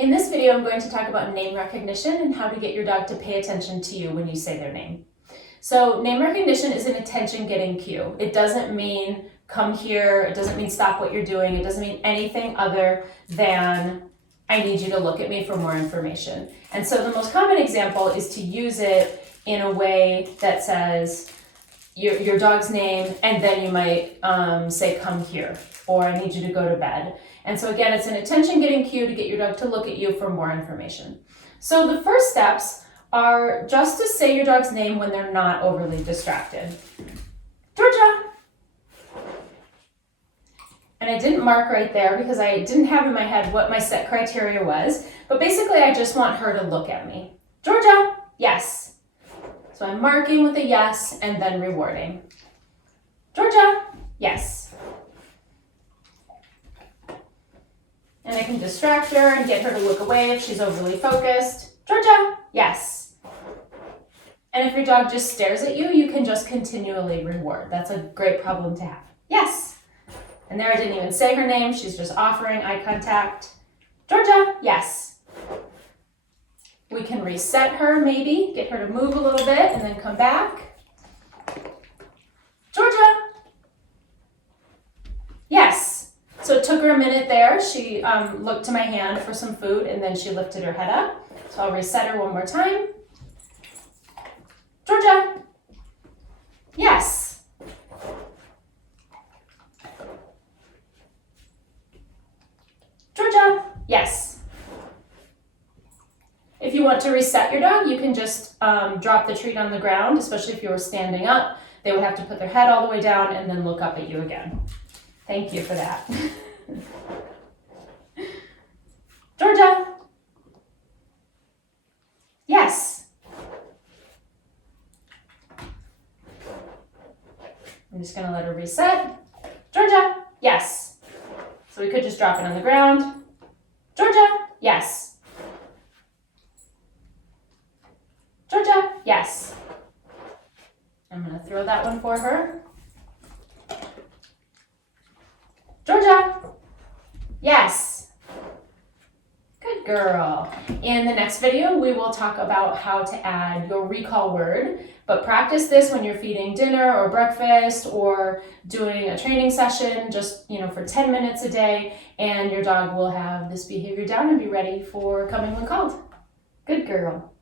In this video, I'm going to talk about name recognition and how to get your dog to pay attention to you when you say their name. So name recognition is an attention-getting cue. It doesn't mean come here, it doesn't mean stop what you're doing, it doesn't mean anything other than I need you to look at me for more information. And so the most common example is to use it in a way that says your dog's name, and then you might say come here, or I need you to go to bed. And so again, it's an attention-getting cue to get your dog to look at you for more information. So the first steps are just to say your dog's name when they're not overly distracted. Georgia! And I didn't mark right there because I didn't have in my head what my set criteria was, but basically I just want her to look at me. Georgia! Yes. So I'm marking with a yes and then rewarding. Georgia! Yes. And I can distract her and get her to look away if she's overly focused. Georgia! Yes. And if your dog just stares at you, you can just continually reward. That's a great problem to have. Yes. And there I didn't even say her name. She's just offering eye contact. Georgia! Yes. We can reset her maybe, get her to move a little bit and then come back. Georgia! Yes. So it took her a minute there. She looked to my hand for some food and then she lifted her head up. So I'll reset her one more time. Georgia! Yes. Georgia! Yes. If you want to reset your dog, you can just drop the treat on the ground, especially if you were standing up. They would have to put their head all the way down and then look up at you again. Thank you for that. Georgia? Yes. I'm just going to let her reset. Georgia? Yes. So we could just drop it on the ground. Georgia? Yes. Georgia? Yes. I'm going to throw that one for her. Georgia? Yes. Good girl. In the next video, we will talk about how to add your recall word, but practice this when you're feeding dinner or breakfast or doing a training session, just, for 10 minutes a day, and your dog will have this behavior down and be ready for coming when called. Good girl.